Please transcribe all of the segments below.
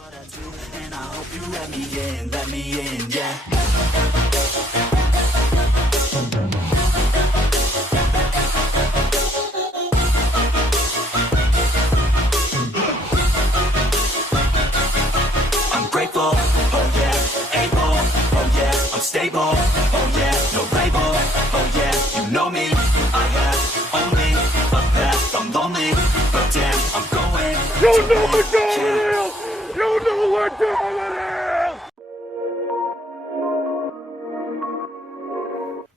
what I do, and I hope you let me in, yeah. I'm grateful, oh yeah, able, oh yeah, I'm stable, oh yeah, no label, oh yeah, you know me, I have only a path, I'm lonely, but damn, I'm going. You know what time it is! You know what time it is!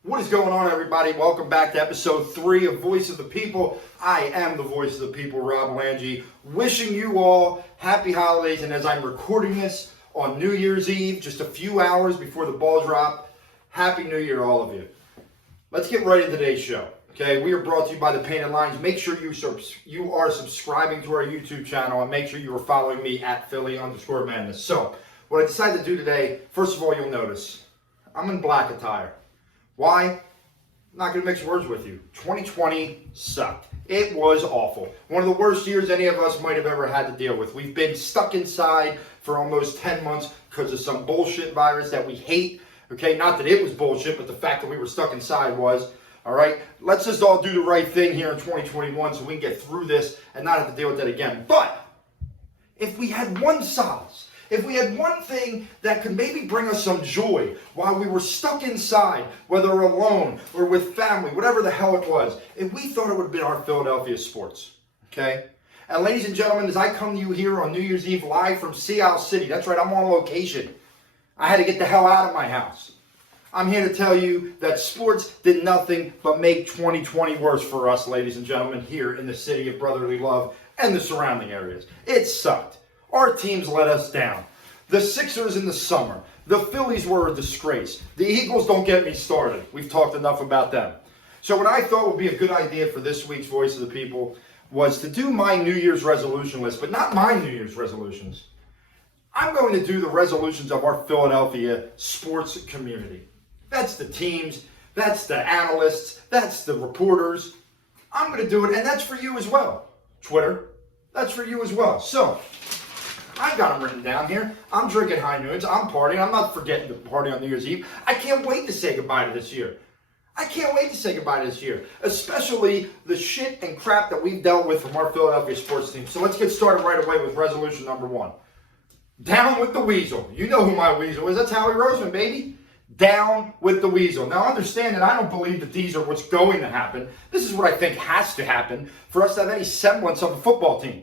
What is going on, everybody? Welcome back to episode 3 of Voice of the People. I am the voice of the people, Rob Lange, wishing you all happy holidays. And as I'm recording this on New Year's Eve, just a few hours before the ball drop, Happy New Year, all of you. Let's get right into today's show. Okay, we are brought to you by the Painted Lines. Make sure you are subscribing to our YouTube channel, and make sure you are following me at Philly_Madness. So, what I decided to do today, first of all, you'll notice, I'm in black attire. Why? I'm not going to mix words with you. 2020 sucked. It was awful. One of the worst years any of us might have ever had to deal with. We've been stuck inside for almost 10 months because of some bullshit virus that we hate. Okay, not that it was bullshit, but the fact that we were stuck inside was. All right, let's just all do the right thing here in 2021 so we can get through this and not have to deal with that again. But if we had one solace, if we had one thing that could maybe bring us some joy while we were stuck inside, whether alone or with family, whatever the hell it was, if we thought it would have been our Philadelphia sports, okay? And ladies and gentlemen, as I come to you here on New Year's Eve live from Seattle City, that's right, I'm on location. I had to get the hell out of my house. I'm here to tell you that sports did nothing but make 2020 worse for us, ladies and gentlemen, here in the city of brotherly love and the surrounding areas. It sucked. Our teams let us down. The Sixers in the summer. The Phillies were a disgrace. The Eagles, don't get me started. We've talked enough about them. So what I thought would be a good idea for this week's Voice of the People was to do my New Year's resolution list, but not my New Year's resolutions. I'm going to do the resolutions of our Philadelphia sports community. That's the teams, that's the analysts, that's the reporters. I'm going to do it, and that's for you as well. Twitter, that's for you as well. So, I've got them written down here. I'm drinking high noons, I'm partying, I'm not forgetting to party on New Year's Eve. I can't wait to say goodbye to this year. I can't wait to say goodbye to this year, especially the shit and crap that we've dealt with from our Philadelphia sports team. So let's get started right away with resolution number 1. Down with the weasel. You know who my weasel is. That's Howie Roseman, baby. Down with the weasel. Now understand that I don't believe that these are what's going to happen. This is what I think has to happen for us to have any semblance of a football team.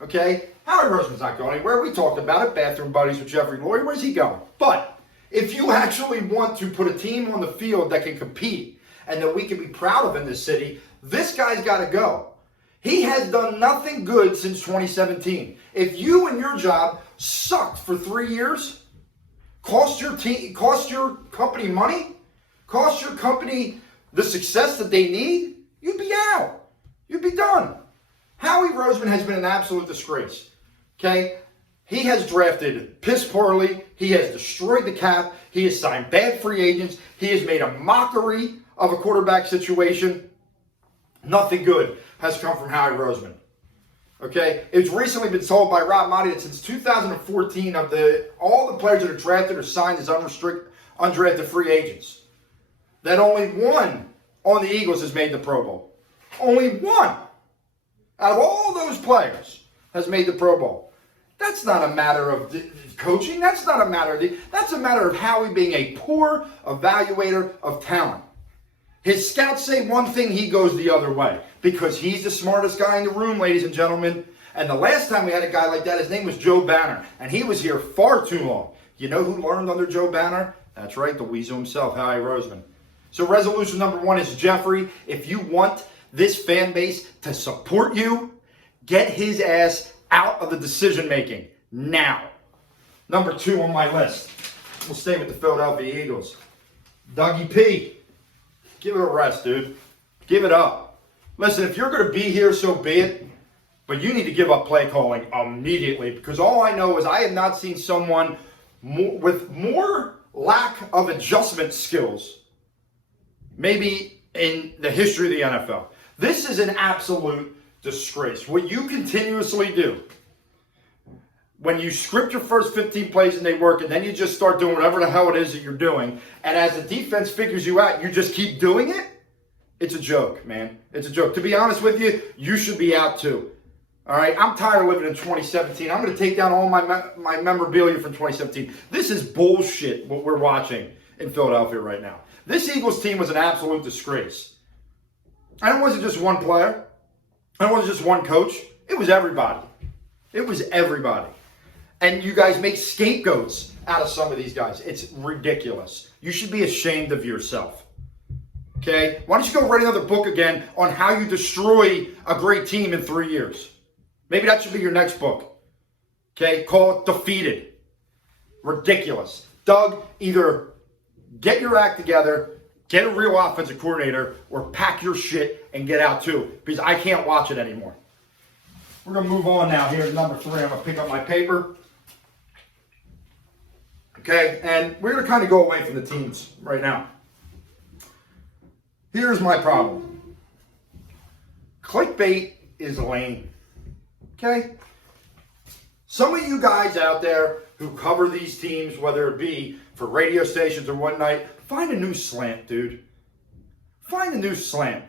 Okay? Howie Roseman's not going anywhere. We talked about it. Bathroom buddies with Jeffrey Lurie. Where's he going? But if you actually want to put a team on the field that can compete and that we can be proud of in this city, this guy's got to go. He has done nothing good since 2017. If you and your job sucked for 3 years, cost your company money, cost your company the success that they need, you'd be out. You'd be done. Howie Roseman has been an absolute disgrace. Okay? He has drafted piss poorly. He has destroyed the cap. He has signed bad free agents. He has made a mockery of a quarterback situation. Nothing good has come from Howie Roseman. Okay, it's recently been told by Rob Motti that since 2014, all the players that are drafted or signed as undrafted free agents, that only one on the Eagles has made the Pro Bowl. Only one out of all those players has made the Pro Bowl. That's not a matter of coaching. That's not a matter of that's a matter of Howie being a poor evaluator of talent. His scouts say one thing, he goes the other way. Because he's the smartest guy in the room, ladies and gentlemen. And the last time we had a guy like that, his name was Joe Banner. And he was here far too long. You know who learned under Joe Banner? That's right, the weasel himself, Howie Roseman. So resolution number 1 is, Jeffrey, if you want this fan base to support you, get his ass out of the decision making now. Number 2 on my list. We'll stay with the Philadelphia Eagles. Dougie P. Give it a rest, dude. Give it up. Listen, if you're going to be here, so be it. But you need to give up play calling immediately. Because all I know is I have not seen someone with more lack of adjustment skills, maybe in the history of the NFL. This is an absolute disgrace. What you continuously do. when you script your first 15 plays and they work, and then you just start doing whatever the hell it is that you're doing, and as the defense figures you out, you just keep doing it, it's a joke, man. It's a joke. To be honest with you, you should be out too. All right? I'm tired of living in 2017. I'm going to take down all my memorabilia from 2017. This is bullshit, what we're watching in Philadelphia right now. This Eagles team was an absolute disgrace. And it wasn't just one player. And it wasn't just one coach. It was everybody. It was everybody. And you guys make scapegoats out of some of these guys. It's ridiculous. You should be ashamed of yourself. Okay? Why don't you go write another book again on how you destroy a great team in 3 years? Maybe that should be your next book. Okay? Call it Defeated. Ridiculous. Doug, either get your act together, get a real offensive coordinator, or pack your shit and get out too. Because I can't watch it anymore. We're going to move on now here to number 3. I'm going to pick up my paper. Okay? And we're going to kind of go away from the teams right now. Here's my problem. Clickbait is lame. Okay? Some of you guys out there who cover these teams, whether it be for radio stations or whatnot, find a new slant, dude. Find a new slant.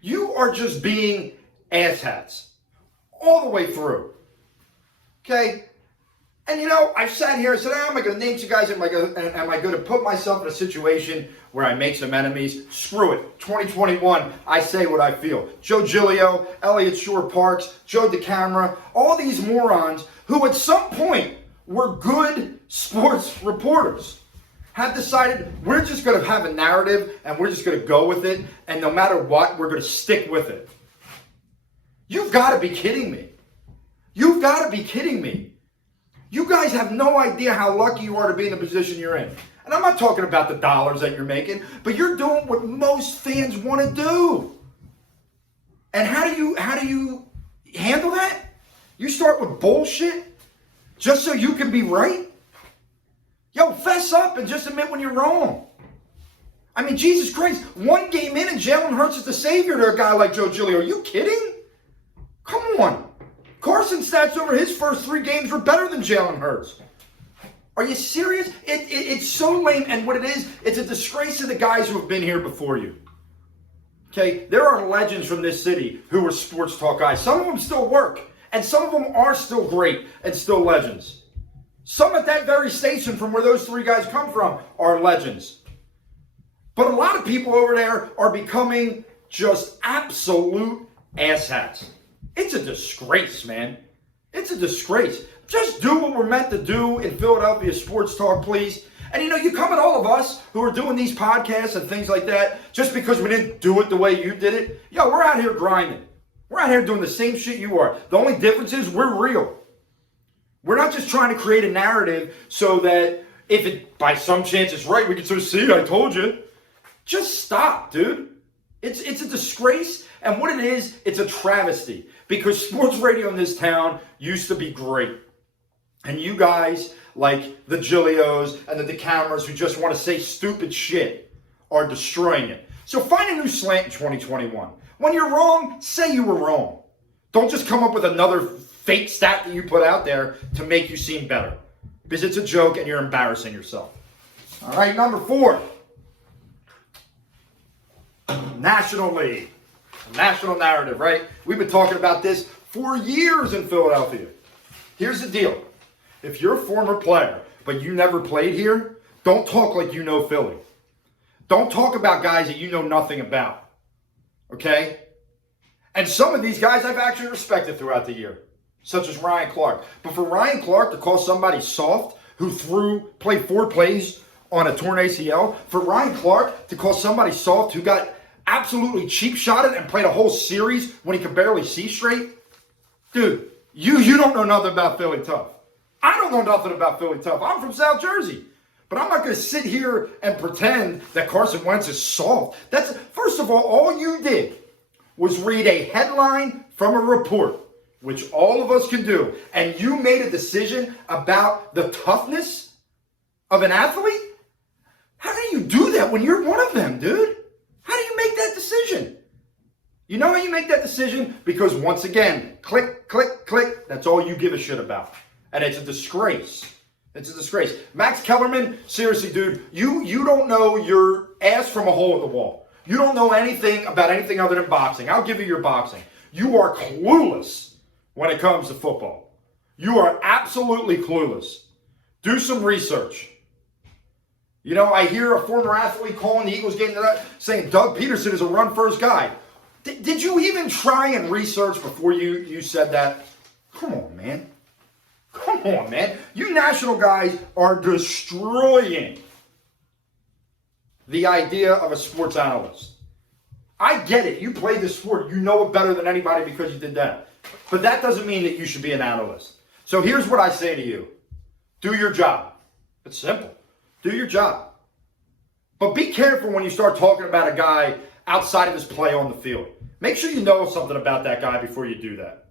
You are just being asshats all the way through. Okay? And you know, I've sat here and said, am I going to name some guys? Am I going to put myself in a situation where I make some enemies? Screw it. 2021, I say what I feel. Joe Giglio, Elliott Shore-Parks, Joe DeCamara, all these morons who at some point were good sports reporters have decided we're just going to have a narrative and we're just going to go with it, and no matter what, we're going to stick with it. You've got to be kidding me. You've got to be kidding me. You guys have no idea how lucky you are to be in the position you're in. And I'm not talking about the dollars that you're making, but you're doing what most fans want to do. And how do you handle that? You start with bullshit just so you can be right? Yo, fess up and just admit when you're wrong. I mean, Jesus Christ, one game in and Jalen Hurts is the savior to a guy like Joe Giglio. Are you kidding? Come on. Carson's stats over his first 3 games were better than Jalen Hurts. Are you serious? It's so lame, and what it is, it's a disgrace to the guys who have been here before you. Okay, there are legends from this city who were sports talk guys. Some of them still work, and some of them are still great and still legends. Some at that very station from where those 3 guys come from are legends. But a lot of people over there are becoming just absolute asshats. It's a disgrace, man. It's a disgrace. Just do what we're meant to do in Philadelphia sports talk, please. And you know, you come at all of us who are doing these podcasts and things like that just because we didn't do it the way you did it. Yo, we're out here grinding. We're out here doing the same shit you are. The only difference is we're real. We're not just trying to create a narrative so that if it by some chance is right, we can sort of see, I told you. Just stop, dude. It's a disgrace, and what it is, it's a travesty. Because sports radio in this town used to be great. And you guys, like the Giglios and the DeCamaras who just want to say stupid shit, are destroying it. So find a new slant in 2021. When you're wrong, say you were wrong. Don't just come up with another fake stat that you put out there to make you seem better. Because it's a joke and you're embarrassing yourself. All right, number 4. National League. National narrative, right? We've been talking about this for years in Philadelphia. Here's the deal. If you're a former player, but you never played here, don't talk like you know Philly. Don't talk about guys that you know nothing about. Okay? And some of these guys I've actually respected throughout the year, such as Ryan Clark. But for Ryan Clark to call somebody soft who played 4 plays on a torn ACL, for Ryan Clark to call somebody soft who got absolutely cheap shotted and played a whole series when he could barely see straight, dude, you don't know nothing about Philly tough. I don't know nothing about Philly tough. I'm from South Jersey. But I'm not going to sit here and pretend that Carson Wentz is soft. First of all you did was read a headline from a report, which all of us can do, and you made a decision about the toughness of an athlete? How do you do that when you're one of them, dude? How do you make that decision? You know how you make that decision? Because once again, click, click, click, that's all you give a shit about. And it's a disgrace. It's a disgrace. Max Kellerman, seriously, dude, you don't know your ass from a hole in the wall. You don't know anything about anything other than boxing. I'll give you your boxing. You are clueless when it comes to football. You are absolutely clueless. Do some research. You know, I hear a former athlete calling the Eagles game tonight saying Doug Peterson is a run-first guy. Did you even try and research before you said that? Come on, man. Come on, man. You national guys are destroying the idea of a sports analyst. I get it. You play the sport. You know it better than anybody because you did that. But that doesn't mean that you should be an analyst. So here's what I say to you. Do your job. It's simple. Do your job. But be careful when you start talking about a guy outside of his play on the field. Make sure you know something about that guy before you do that.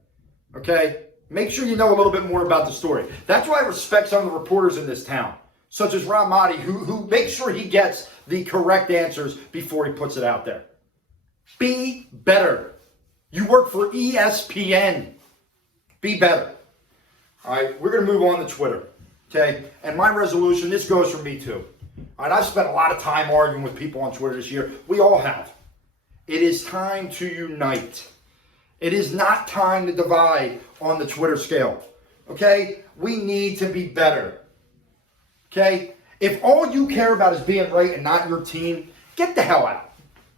Okay? Make sure you know a little bit more about the story. That's why I respect some of the reporters in this town, such as Rob Motti, who makes sure he gets the correct answers before he puts it out there. Be better. You work for ESPN. Be better. All right, we're going to move on to Twitter. Okay? And my resolution, this goes for me too. All right, I've spent a lot of time arguing with people on Twitter this year. We all have. It is time to unite. It is not time to divide on the Twitter scale. Okay? We need to be better. Okay? If all you care about is being right and not your team, get the hell out.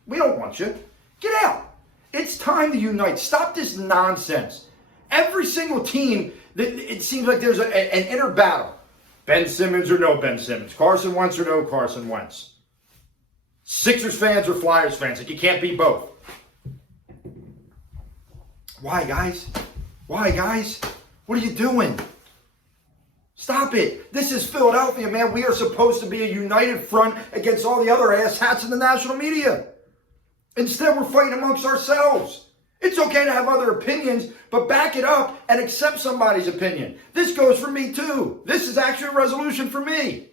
We don't want you. Get out. It's time to unite. Stop this nonsense. Every single team, it seems like there's an inner battle. Ben Simmons or no Ben Simmons. Carson Wentz or no Carson Wentz. Sixers fans or Flyers fans. Like you can't be both. Why, guys? Why, guys? What are you doing? Stop it. This is Philadelphia, man. We are supposed to be a united front against all the other asshats in the national media. Instead, we're fighting amongst ourselves. It's okay to have other opinions, but back it up and accept somebody's opinion. This goes for me, too. This is actually a resolution for me.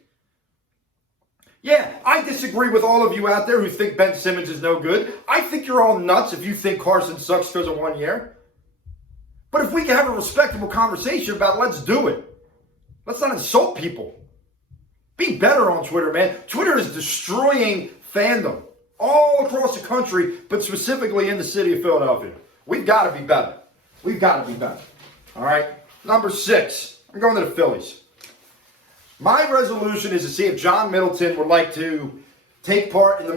Yeah, I disagree with all of you out there who think Ben Simmons is no good. I think you're all nuts if you think Carson sucks because of 1 year. But if we can have a respectable conversation about it, let's do it. Let's not insult people. Be better on Twitter, man. Twitter is destroying fandom all across the country, but specifically in the city of Philadelphia. We've got to be better. We've got to be better. All right? Number 6. I'm going to the Phillies. My resolution is to see if John Middleton would like to take part in the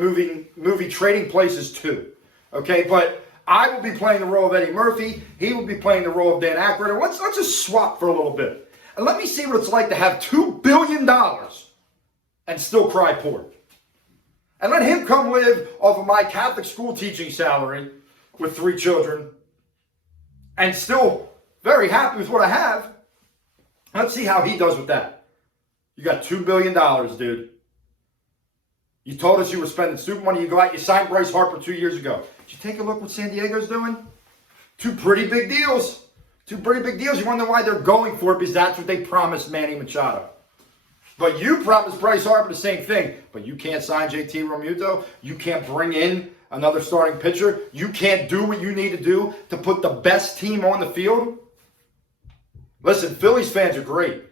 movie Trading Places 2. Okay? But I will be playing the role of Eddie Murphy. He will be playing the role of Dan Aykroyd. And let's just swap for a little bit. And let me see what it's like to have $2 billion and still cry poor. And let him come live off of my Catholic school teaching salary with 3 children and still very happy with what I have. Let's see how he does with that. You got $2 billion, dude. You told us you were spending stupid money. You go out, you signed Bryce Harper 2 years ago. Did you take a look what San Diego's doing? 2 pretty big deals. 2 pretty big deals. You wonder why they're going for it, because that's what they promised Manny Machado. But you promised Bryce Harper the same thing. But you can't sign JT Realmuto. You can't bring in another starting pitcher. You can't do what you need to do to put the best team on the field. Listen, Phillies fans are great.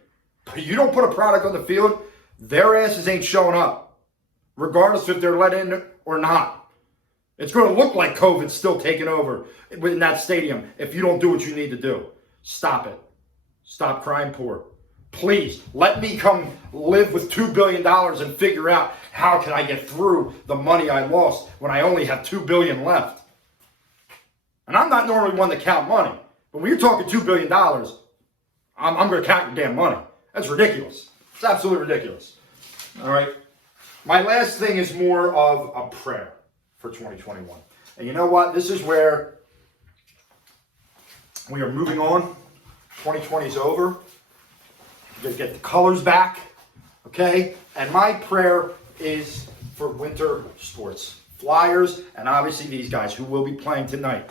But you don't put a product on the field, their asses ain't showing up. Regardless if they're let in or not. It's going to look like COVID's still taking over in that stadium if you don't do what you need to do. Stop it. Stop crying poor. Please, let me come live with $2 billion and figure out how can I get through the money I lost when I only have $2 billion left. And I'm not normally one to count money. But when you're talking $2 billion, I'm going to count your damn money. That's ridiculous. It's absolutely ridiculous. All right. My last thing is more of a prayer for 2021. And you know what? This is where we are moving on. 2020 is over. We're going to get the colors back. Okay? And my prayer is for winter sports. Flyers, and obviously these guys who will be playing tonight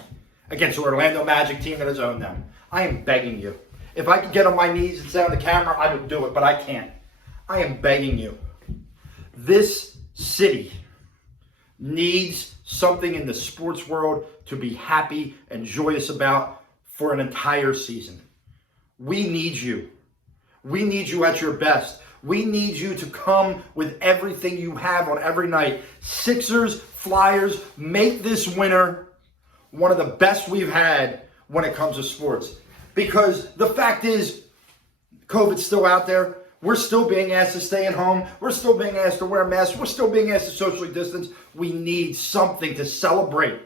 against the Orlando Magic team that has owned them. I am begging you. If I could get on my knees and say on the camera, I would do it, but I can't. I am begging you. This city needs something in the sports world to be happy and joyous about for an entire season. We need you. We need you at your best. We need you to come with everything you have on every night. Sixers, Flyers, make this winter one of the best we've had when it comes to sports. Because the fact is, COVID's still out there. We're still being asked to stay at home. We're still being asked to wear masks. We're still being asked to socially distance. We need something to celebrate.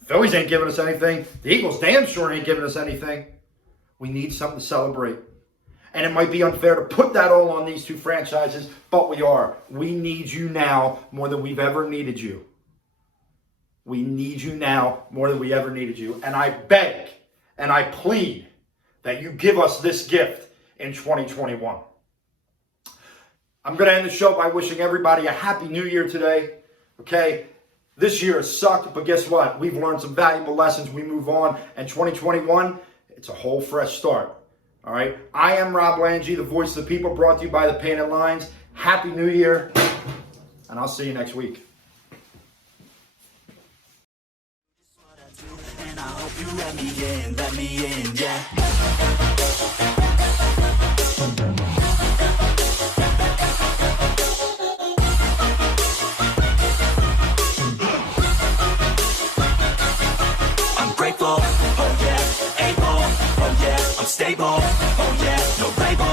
The Phillies ain't giving us anything. The Eagles damn sure ain't giving us anything. We need something to celebrate. And it might be unfair to put that all on these two franchises, but we are. We need you now more than we've ever needed you. We need you now more than we ever needed you. And I beg and I plead that you give us this gift in 2021. I'm going to end the show by wishing everybody a happy new year today. Okay? This year has sucked, but guess what? We've learned some valuable lessons. We move on. And 2021, it's a whole fresh start. All right? I am Rob Lange, the voice of the people, brought to you by the Painted Lines. Happy New Year, and I'll see you next week. And I hope you let me in, yeah. I'm grateful, oh yeah, able, oh yeah, I'm stable, oh yeah, no label,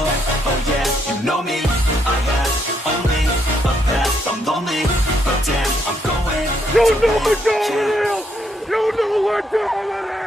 oh yeah, you know me, I have only a path, I'm lonely, but damn, I'm going. You know we're going in! You know we're going in!